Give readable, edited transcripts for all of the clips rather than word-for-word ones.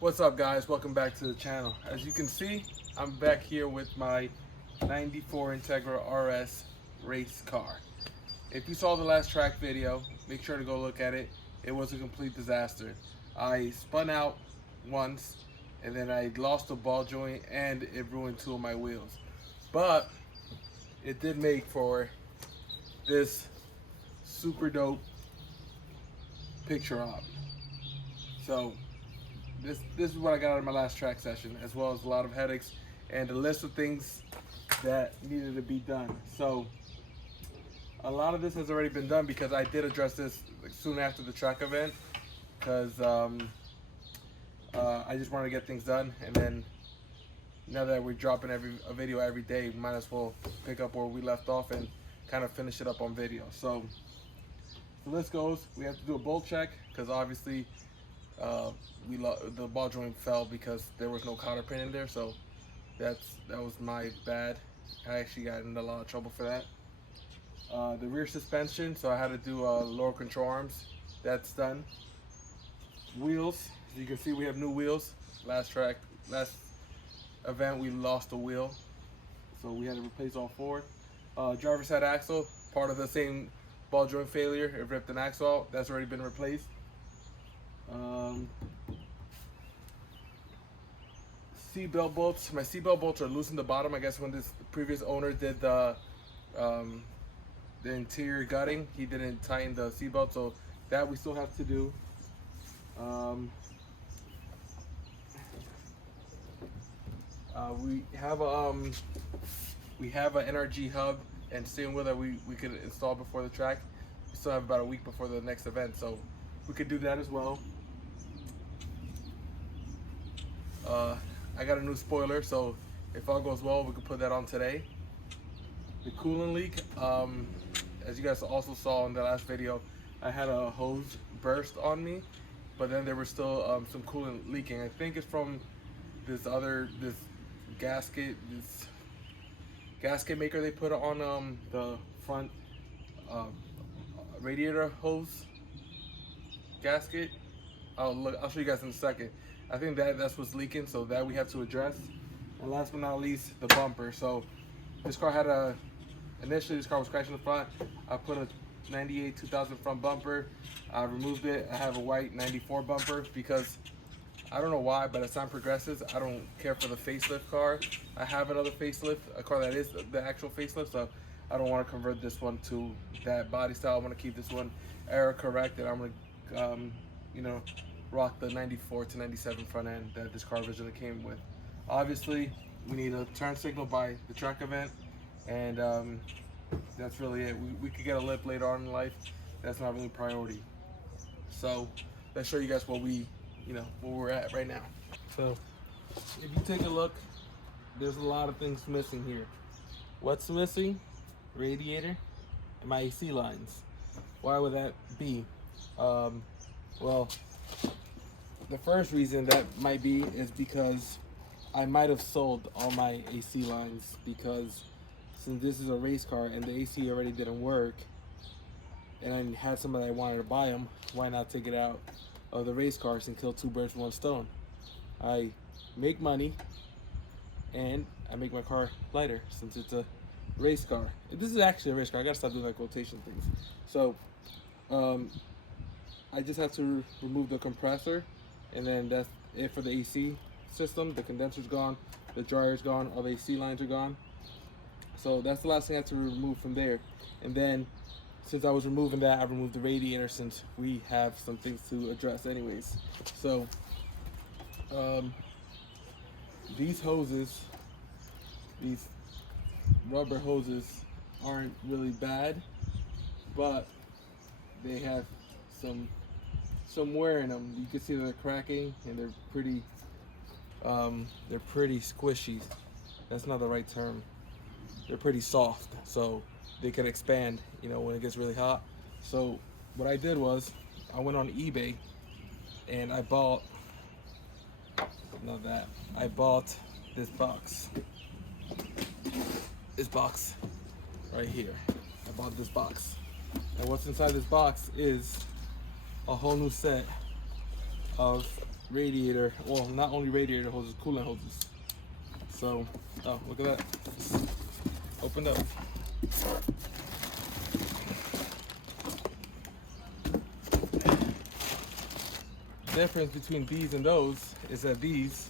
What's up, guys? Welcome back to the channel. As you can see, I'm back here with my 94 Integra RS race car. If you saw the last track video, make sure to go look at it. It was a complete disaster. I spun out once and then I lost a ball joint and it ruined two of my wheels. But it did make for this super dope picture op. So this is what I got out of my last track session, as well as a lot of headaches and a list of things that needed to be done. So a lot of this has already been done because I did address this soon after the track event, because I just wanted to get things done. And then now that we're dropping a video every day, we might as well pick up where we left off and kind of finish it up on video. So the list goes, we have to do a bolt check because obviously the ball joint fell because there was no cotter pin in there. So that was my bad. I actually got in a lot of trouble for that. The rear suspension, so I had to do lower control arms. That's done. Wheels, as you can see, we have new wheels. Last event we lost a wheel, so we had to replace all four. Driver's side axle, part of the same ball joint failure, it ripped an axle out. That's already been replaced. Seatbelt bolts. My seatbelt bolts are loose in the bottom. I guess when this previous owner did the interior gutting, he didn't tighten the seatbelt, so that we still have to do. We have an NRG hub and steering wheel that we could install before the track. We still have about a week before the next event, so we could do that as well. I got a new spoiler, so if all goes well, we could put that on today. The coolant leak, as you guys also saw in the last video, I had a hose burst on me, but then there was still some coolant leaking. I think it's from this gasket maker they put on the front radiator hose gasket. I'll show you guys in a second. I think that's what's leaking, so that we have to address. And last but not least, the bumper. So this car had initially this car was crashed in the front. I put a 98 2000 front bumper. I removed it. I have a white 94 bumper because I don't know why, but as time progresses, I don't care for the facelift car. I have another facelift, a car that is the actual facelift, so I don't want to convert this one to that body style. I want to keep this one error corrected. I'm gonna, rock the 94 to 97 front end that this car originally came with. Obviously, we need a turn signal by the track event, and that's really it. We could get a lip later on in life. That's not really a priority. So let's show you guys what where we're at right now. So if you take a look, there's a lot of things missing here. What's missing? Radiator and my AC lines. Why would that be? Well, the first reason that might be is because I might have sold all my AC lines, because since this is a race car and the AC already didn't work and I had somebody that wanted to buy them, why not take it out of the race cars and kill two birds with one stone? I make money and I make my car lighter since it's a race car. This is actually a race car. I gotta stop doing like quotation things. So I just have to remove the compressor, and then that's it for the AC system. The condenser's gone, the dryer's gone, all the AC lines are gone. So that's the last thing I have to remove from there. And then since I was removing that, I removed the radiator since we have some things to address anyways. So these hoses, these rubber hoses aren't really bad, but they have some wear in them. You can see they're cracking and they're pretty squishy. That's not the right term. They're pretty soft, so they can expand, when it gets really hot. So what I did was I went on eBay and I bought this box. This box right here. I bought this box. And what's inside this box is a whole new set of radiator, well, not only radiator hoses, coolant hoses. So, oh, look at that. It's opened up. The difference between these and those is that these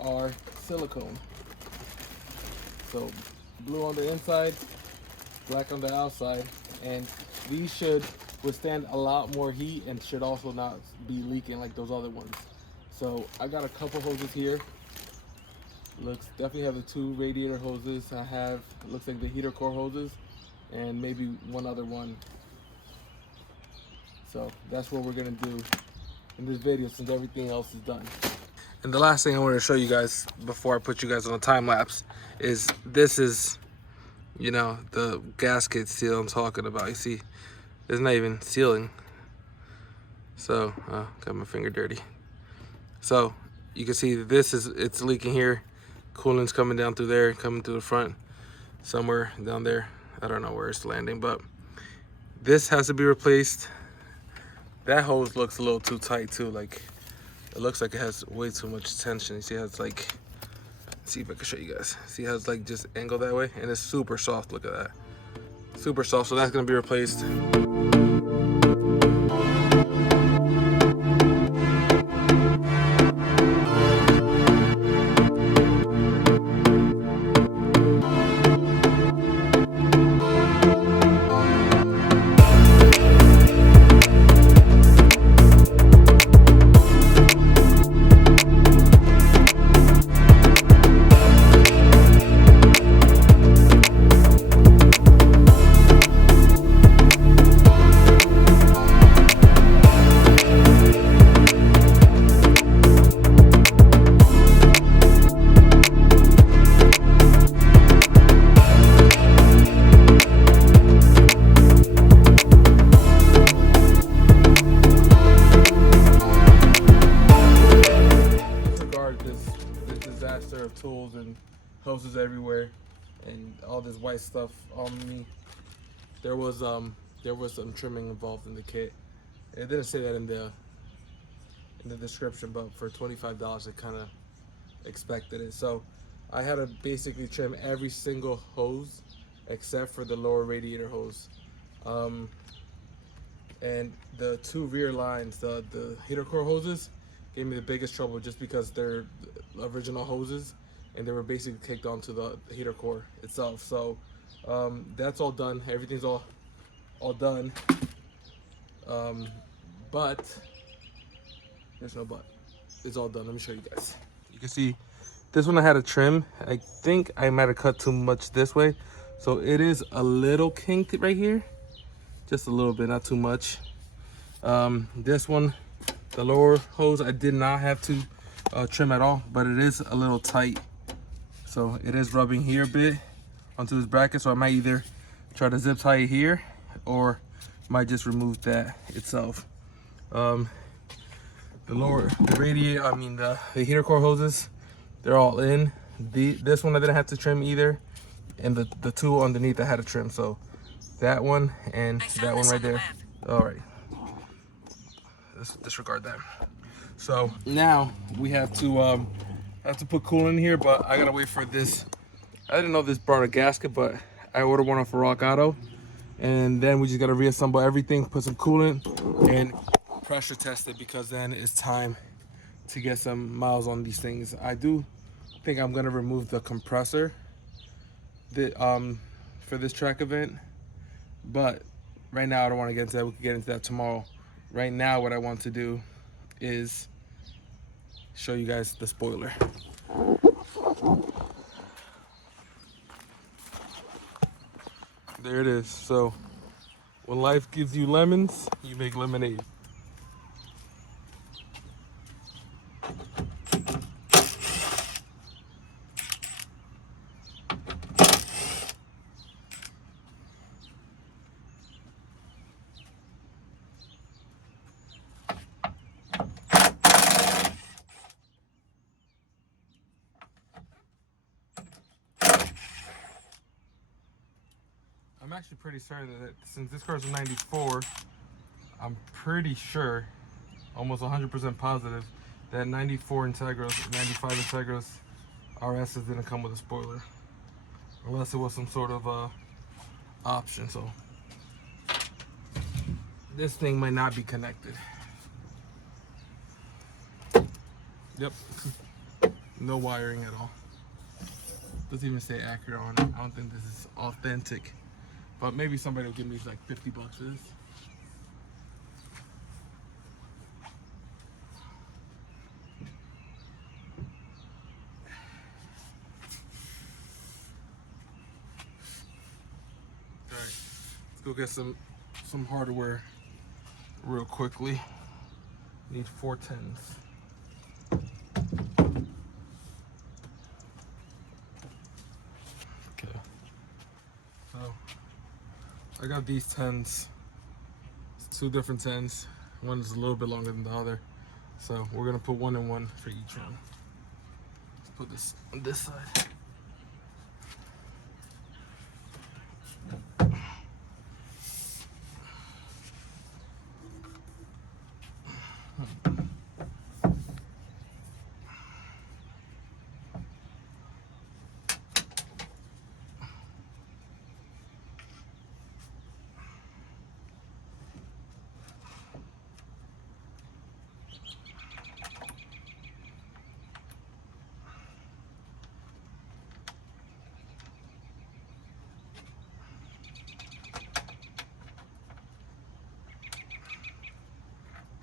are silicone. So, blue on the inside, black on the outside, and these should withstand a lot more heat and should also not be leaking like those other ones. So I got a couple hoses here. Definitely have the 2 radiator hoses. I have, it looks like the heater core hoses and maybe one other one. So that's what we're gonna do in this video since everything else is done. And the last thing I wanted to show you guys before I put you guys on a time lapse is this is, you know, the gasket seal I'm talking about. You see, it's not even sealing. So, got my finger dirty. So you can see this is, it's leaking here. Coolant's coming down through there, coming through the front, somewhere down there. I don't know where it's landing, but this has to be replaced. That hose looks a little too tight too. Like, it looks like it has way too much tension. You see how it's like, let's see if I can show you guys. See how it's like just angled that way? And it's super soft, look at that. Super soft, so that's gonna be replaced. Of tools and hoses everywhere and all this white stuff on me. There was some trimming involved in the kit. It didn't say that in the description, but for $25 I kind of expected it. So I had to basically trim every single hose except for the lower radiator hose. And the 2 rear lines, the heater core hoses, gave me the biggest trouble just because they're original hoses and they were basically kicked onto the heater core itself. So that's all done. Everything's all done. But there's no but. It's all done. Let me show you guys. You can see this one I had to trim. I think I might have cut too much this way. So it is a little kinked right here. Just a little bit, not too much. This one, the lower hose, I did not have to trim at all, but it is a little tight. So it is rubbing here a bit onto this bracket. So I might either try to zip tie it here or might just remove that itself. The heater core hoses, they're all in. This one I didn't have to trim either. And the 2 underneath I had to trim. So that one and that one right there. All right. Let's disregard that. So now we have to put coolant in here, but I gotta wait for this. I didn't know this brought a gasket, but I ordered one off of Rock Auto, and then we just gotta reassemble everything, put some coolant, and pressure test it because then it's time to get some miles on these things. I do think I'm gonna remove the compressor for this track event, but right now I don't want to get into that. We can get into that tomorrow. Right now what I want to do is show you guys the spoiler. There it is. So when life gives you lemons, you make lemonade. I'm actually pretty certain that since this car's a 94, I'm pretty sure, almost 100% positive, that 94 Integras, 95 Integras RSs didn't come with a spoiler, unless it was some sort of option. So this thing might not be connected. Yep, no wiring at all. Doesn't even say Acura on it. I don't think this is authentic, but maybe somebody will give me like 50 bucks for this. All right, let's go get some hardware real quickly. Need 410s. Okay, so I got these 10s. It's 2 different 10s. One is a little bit longer than the other, so we're gonna put 1 and 1 for each one. Let's put this on this side.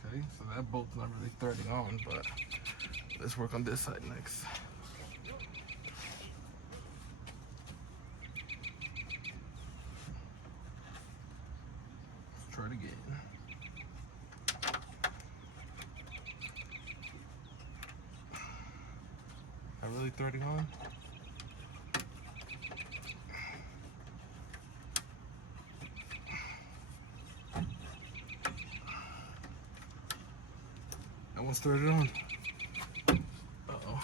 Okay, so that bolt's not really threading on, but let's work on this side next. Let's try it again. Not really threading on. That one's threaded on. Uh-oh.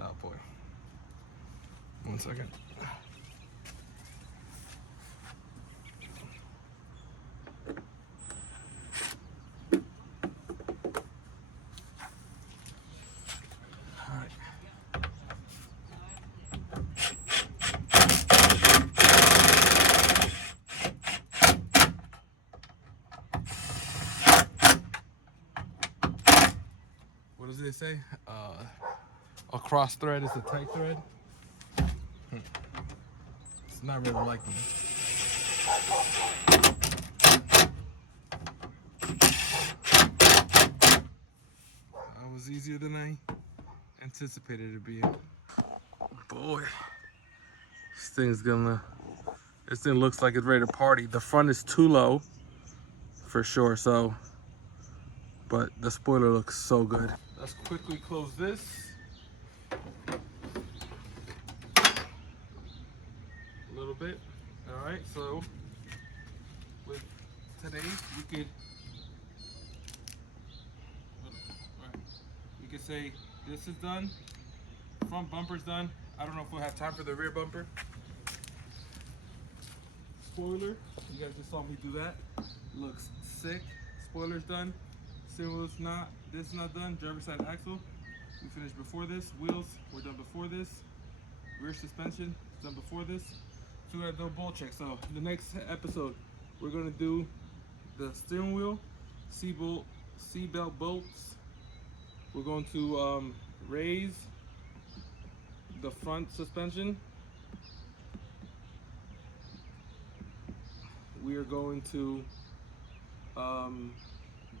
Oh boy. 1 second. What does it say? A cross thread is a tight thread. It's not really liking it. That was easier than I anticipated it to be. Boy, this thing looks like it's ready to party. The front is too low for sure, so, but the spoiler looks so good. Let's quickly close this. A little bit. All right, so with today, we could say this is done, front bumper's done. I don't know if we'll have time for the rear bumper. Spoiler, you guys just saw me do that. Looks sick. Spoiler's done. Steering wheel's not. This is not done. Driver's side axle, we finished before this. Wheels, we're done before this. Rear suspension, done before this. So we gotta do a bolt check. So the next episode, we're gonna do the steering wheel, seat belt bolts. We're going to raise the front suspension. We are going to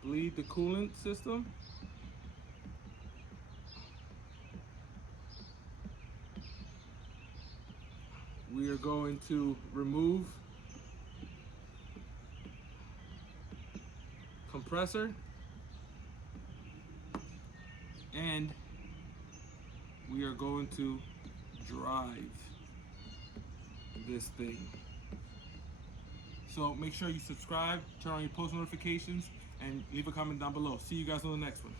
bleed the coolant system. We are going to remove compressor, and we are going to drive this thing. So make sure you subscribe, turn on your post notifications, and leave a comment down below. See you guys on the next one.